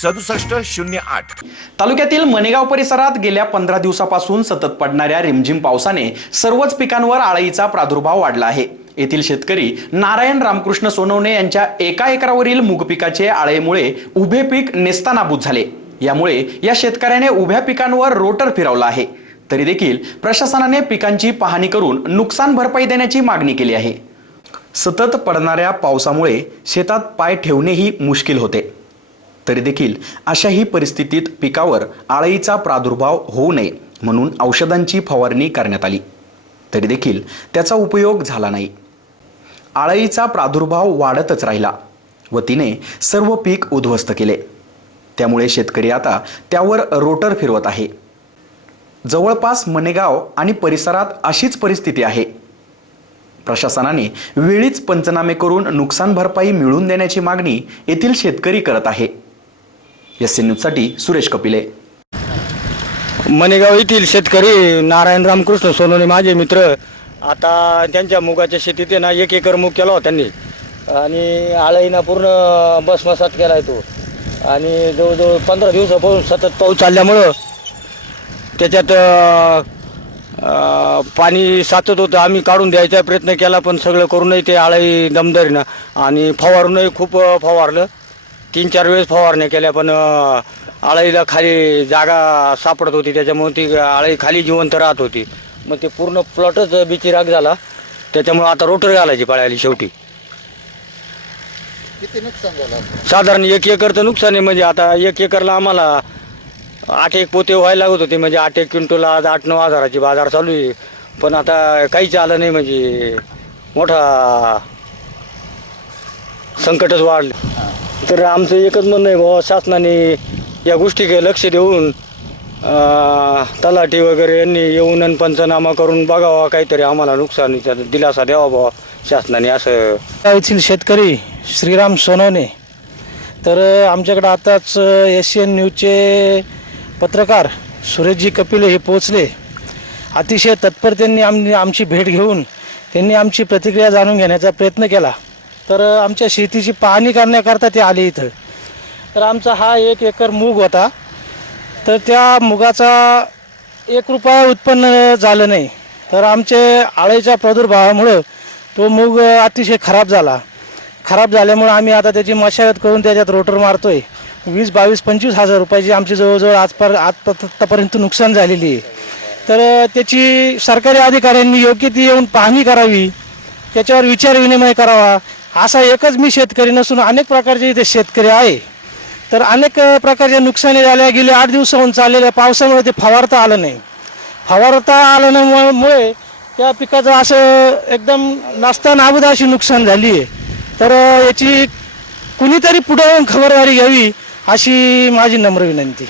सदुसष्ट शून्य आठ. तालुक्यातील मनेगाव परिसरात गेल्या पंधरा दिवसापासून सतत पडणाऱ्या रिमझिम पावसाने सर्वच पिकांवर आळईचा प्रादुर्भाव वाढला आहे. येथील शेतकरी नारायण रामकृष्ण सोनवणे यांच्या एका एकरावरील मूग पिकाचे आळेमुळे उभे पीक नेस्तानाबूत झाले. यामुळे या शेतकऱ्याने उभ्या पिकांवर रोटर फिरवला आहे. तरी देखील प्रशासनाने पिकांची पाहणी करून नुकसान भरपाई देण्याची मागणी केली आहे. सतत पडणाऱ्या पावसामुळे शेतात पाय ठेवणेही मुश्किल होते. तरी देखील अशाही परिस्थितीत पिकावर आळईचा प्रादुर्भाव होऊ नये म्हणून औषधांची फवारणी करण्यात आली. तरी देखील त्याचा उपयोग झाला नाही. आळईचा प्रादुर्भाव वाढतच राहिला. व तिने सर्व पीक उद्ध्वस्त केले. त्यामुळे शेतकरी आता त्यावर रोटर फिरवत आहे. जवळपास मनेगाव आणि परिसरात अशीच परिस्थिती आहे. प्रशासनाने वेळीच पंचनामे करून नुकसान भरपाई मिळवून देण्याची मागणी येथील शेतकरी करत आहे. एस एन न्यूजसाठी सुरेश कपिले. मनेगाव येथील शेतकरी नारायण रामकृष्ण सोनवणे माझे मित्र आता त्यांच्या मुगाच्या शेतीत आहे ना एक एकर मूग केला होता त्यांनी. आणि आळईना पूर्ण बसमसात केला आहे तो. आणि जवळजवळ पंधरा दिवसापासून सतत पाऊस चालल्यामुळं त्याच्यात पाणी साचत होतं. आम्ही काढून द्यायचा प्रयत्न केला पण सगळं करूनही ते आळही दमदारीनं आणि फवारूनही खूप फवारलं. तीन चार वेळेस फवारण्या केल्या पण अं, आळईला खाली जागा सापडत होती त्याच्यामुळे ती आळई खाली जिवंत राहत होती. मग ते पूर्ण प्लॉटच बिचिराग झाला. त्याच्यामुळे आता रोटर घालायची पाळी आली शेवटी. किती नुकसान झालं आपलं? साधारण एक एकर तर नुकसान आहे म्हणजे आता एक एकरला आम्हाला आठ एक पोते व्हायला लागत होते म्हणजे आठ एक क्विंटल आज आठ नऊ हजाराची बाजार चालू आहे. पण आता काहीच आलं नाही म्हणजे मोठा संकटच वाढलं. तर आमचं एकच म्हणणं आहे बाबा शासनाने या गोष्टीकडे लक्ष देऊन अं, तलाठी वगैरे यांनी येऊन आणि पंचनामा करून बघावा काहीतरी आम्हाला नुकसानीचा दिलासा द्यावा बाबा शासनाने असं. येथील शेतकरी श्रीराम सोनवणे तर अ, आमच्याकडे आताच एस सी एन न्यूजचे पत्रकार सुरेशजी कपिले हे पोचले अतिशय तत्परतेने आम आमची भेट घेऊन त्यांनी आमची प्रतिक्रिया जाणून घेण्याचा प्रयत्न केला. तर आमच्या शेतीची पाहणी करण्याकरता ते आले इथं. तर आमचा हा एक एकर मूग होता. तर त्या मुगाचा एक रुपया उत्पन्न झालं नाही. तर आमचे आळीच्या प्रादुर्भावामुळं तो मूग अतिशय खराब झाला. खराब झाल्यामुळं आम्ही आता त्याची मशागत करून त्याच्यात रोटर मारतो आहे वीस बावीस पंचवीस हजार रुपयाची आमची जवळजवळ आजपर आजपर्यंत नुकसान झालेली आहे. तर त्याची सरकारी अधिकाऱ्यांनी योग्य ती येऊन पाहणी करावी. त्याच्यावर विचार विनिमय करावा. असा एकच मी शेतकरी नसून अनेक प्रकारचे इथे शेतकरी आहे. तर अनेक प्रकारच्या नुकसानी झाल्या गेले आठ दिवसाहून चाललेल्या पावसामुळे ते फवारता आलं नाही. फवारता आलं नाही त्या पिकाचं असं एकदम नास्ता नाबुदा अशी नुकसान झाली आहे. तर याची कुणीतरी पुढं येऊन खबरदारी घ्यावी अशी माझी नम्र विनंती.